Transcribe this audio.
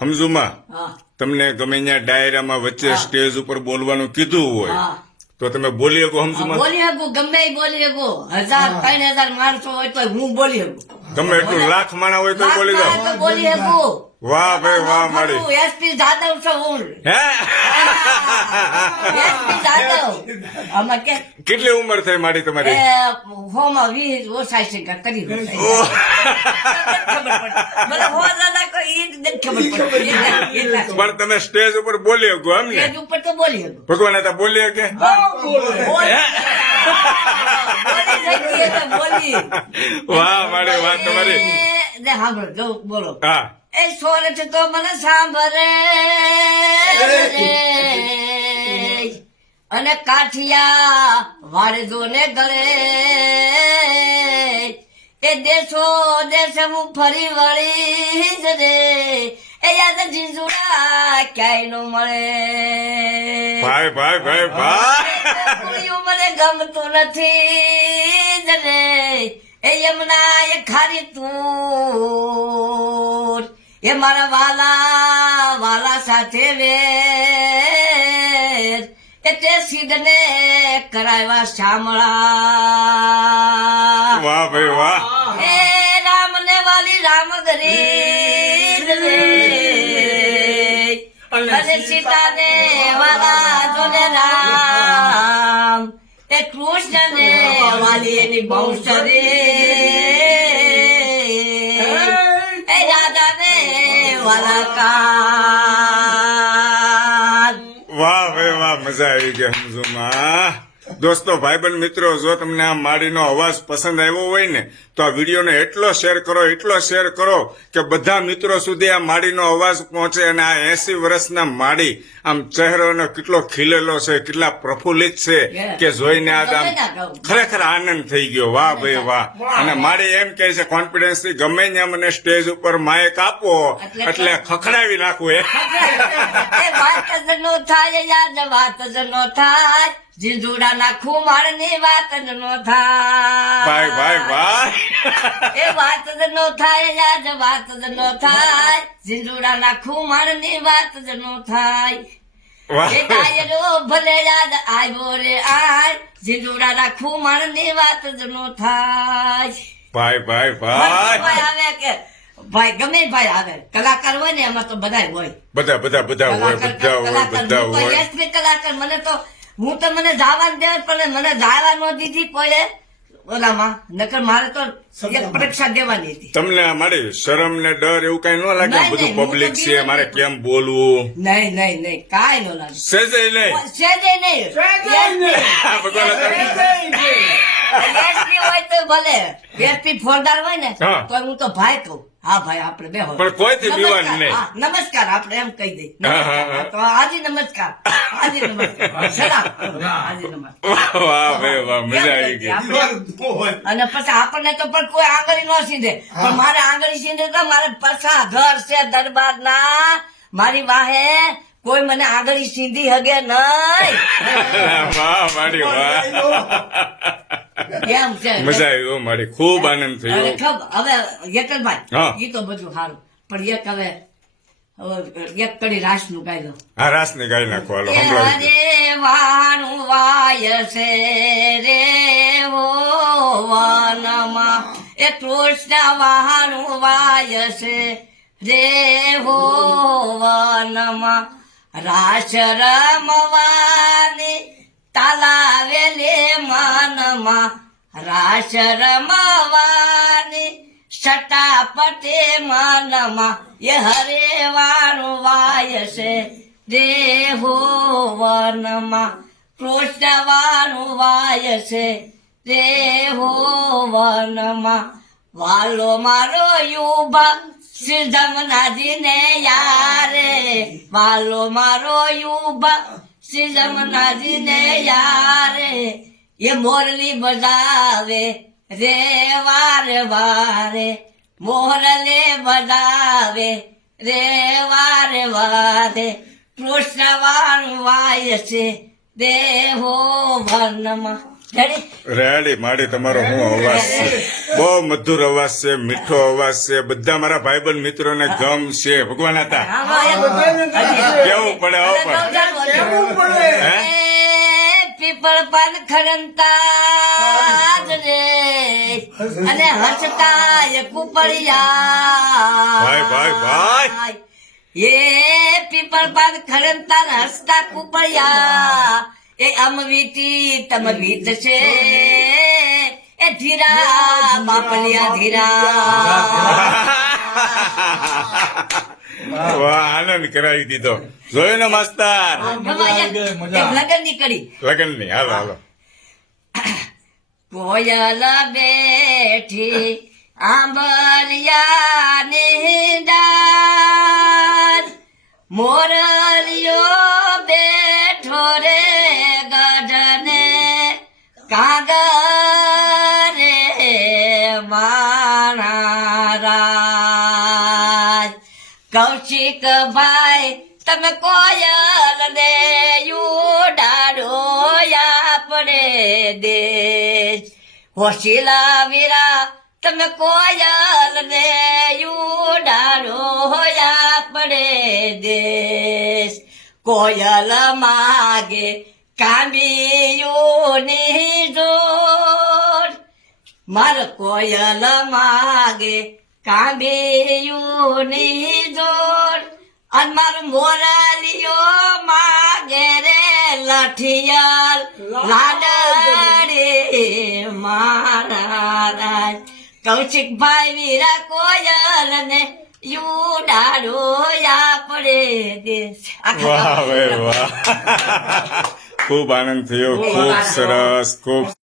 સમજુમાં હા તમને ગમે ત્યાં ડાયરામાં વચ્ચે સ્ટેજ ઉપર બોલવાનું કીધું હોય હા તો તમે બોલી શકો સમજુમાં બોલી શકું ગમે એ બોલી શકું 1000-3000 માણસો હોય તો હું બોલી શકું ગમે એટલું લાખ માણા હોય તો બોલી લાખ જાઓ તો બોલી શકું વાહ ભાઈ વાહ મારી એસપી જાદવ છો હું હે એસપી જાદવ આમાં કે કેટલી ઉંમર થઈ મારી તમારી હોમાં 20 ઓછા છે કે કરી દો. ઓહ, ખબર પડે મને હો દાદા કોઈ ઈ જ નથી ખબર પડે એટલા પણ તમે સ્ટેજ ઉપર બોલી શકો એમ ને સ્ટેજ ઉપર તો બોલી શકું ભગવાન હતા બોલી શકે બોલી શકીએ તો બોલી વાહ મારી વાત તમારી ને સાંભળો જો બોલો હા એ સોરઠ તો મને સાંભળે રે. અને કાઠિયા વાળજો ને ગળે એ દેશો દેશ હું ફરી વળી જ રે એ યાદ જીજુડા ક્યાંય નો મળે ભાઈ ભાઈ ભાઈ ભાઈ પૂર્યું મને ગમતું નથી જ રે એ યમુના એ ખારી તું એ મારા વાલા વાલા સાથે વેર એ તે સિદ્ધને કરાવ્યા શામળા વાહ ભાઈ વાહ એ રામ ને વાલી રામ ગરી રે અને સીતા ને વાલા જોને રામ એ કૃષ્ણ ને વાલી એની બહુસરે એ રાધા ને વાલા કાન વાહ ભાઈ વાહ મજા આવી ગઈ સમજુમાં દોસ્તો ભાઈબંધ મિત્રો જો તમને આ માળીનો અવાજ પસંદ આવ્યો હોય ને તો આ વિડીયોને એટલો શેર કરો કે બધા મિત્રો સુધી આ માળીનો અવાજ પહોંચે અને આ 80 વર્ષના માળી આમ ચહેરોનો કેટલો ખીલેલો છે કેટલા પ્રફુલ્લિત છે કે જોઈને આ આમ ખરેખર આનંદ થઈ ગયો વાહ ભાઈ વાહ અને માળી એમ કહે છે કોન્ફિડન્સ થી ગમે ત્યાં મને સ્ટેજ ઉપર માઇક આપો એટલે ખખડાવી નાખું એ વાત જ નો થાય યાદ વાત જ નો થાય જીજુડા ના ખુમાર ની વાત જ નો થાય ભાઈ ભાઈ ભાઈ એ વાત જ નો થાય યાદ વાત જ નો થાય જીજુડા ના ખુમાર ની વાત જ નો થાય વાહ એ ડાયરો ભલે યાદ આવ્યો રે આય જીજુડા ના ખુમાર ની વાત જ નો થાય ભાઈ ભાઈ ભાઈ ભાઈ આવે કે ભાઈ ગમે ભાઈ આવે કલાકાર હોય ને એમાં તો બધા હોય બધા બધા બધા હોય બધા હોય બધા હોય એસપી કલાકાર મને તો હું તો મને જવા દે પણ મને જવા ન દીધી કોઈ ઓલામાં નકર મારે તો એક પરીક્ષા દેવાની હતી તમને મારી શરમ ને ડર એવું કઈ ન લાગે નહીં, બધું નહીં, હું તો પબ્લિક છે બીમાર મારે નથી. કેમ બોલવું નહીં નહીં નહીં કાંઈ ન લાગે સેજે નહીં સેજે નહીં આ ભગવાન એસપી હોય તો ભલે એસપી ફોરદાર હોય ને હા. તો હું તો ભાઈ કહું હા ભાઈ આપણે બેહો પણ કોઈથી બીવાનું નમસ્કાર, નહીં. હા, નમસ્કાર આપણે એમ કહી દઈ હા, હા, હા. તો હાજી નમસ્કાર હાજી નમસ્કાર સલામ હાજી નમસ્કાર વાહ ભાઈ વાહ મજા આવી ગઈ અને પછી આપણને તો પણ કોઈ આંગળી ન સીધે પણ મારે આંગળી સીધે તો મારે પછા ઘર છે દરબાર ના મારી વાહે કોઈ મને આંગળી સીધી હગે નહીં વાહ મારી વાહ એમ છે મજા આવી હો મારી ખૂબ આનંદ થયો હવે હવે યકલભાઈ હા. ઈ તો બધું સારું પણ એક હવે એક કડી રાસ નું ગાઈ દો હા રાસ ને ગાઈ નાખો હાલો સંભળાવી દો. રે વાણું વાય છે રે હો વનમાં એ કૃષ્ણ વાણું વાય છે રે હો વનમાં રાસ રમવાની તાલાવેલે મનમાં રાસ રમવાની સટાપટે મનમાં એ હરે વાણું વાય છે રે હો વનમાં કૃષ્ણ વાણું વાય છે રે હો વનમાં વાલો મારો યુભા શ્રી જમનાજી ને યારે વાલો મારો યુભા શ્રી જમનાજી ને યારે એ મોરલી બજાવે રે વારે વારે મોરલે બજાવે રે વારે વારે કૃષ્ણ વાણું વાય છે દેહો વનમાં રેડી રેડી માડી તમારો હું અવાજ છે બહુ મધુર અવાજ છે મીઠો અવાજ છે બધા મારા ભાઈબંધ મિત્રોને ગમ છે ભગવાન હતા કેવું પડે આવો પણ હે? પીપળ પાન ખરંતા જ રે અને હસતા એ કુપળિયા ભાઈ, ભાઈ. એ પીપળ પાન ખરંતા ને હસતા કુપળિયા એ અમવીતી તમ વીત છે એ ધીરા બાપલિયા ધીરા વાહ આનંદ કરાવી દીધો જોયો ને માસ્તર લગન ની કરી લગન ની હાલો હાલો કોયલ બેઠી આંબલિયા નિંદાર મોરલિયો બેઠો રે ગઢને કાગરે માણા રાજ કૌશિક ભાઈ તમે કોયલ ને ઉડાડો આપણે દેશ હોશિલા વીરા તમે કોયલ ને ઉડાડો આપણે દેશ કોયલ માગે કામિયોની જોડ માર કોયલ માગે કામિયોની જોડ અને માર મોરાલીઓ માગે રે લઠિયાલ લાડડે મારા રાજ કૌશિકભાઈ વીરા કોયલ ને યુડાડો આપણે દેશ વાહ ભાઈ વાહ ખૂબ આનંદ થયો ખૂબ સરસ ખૂબ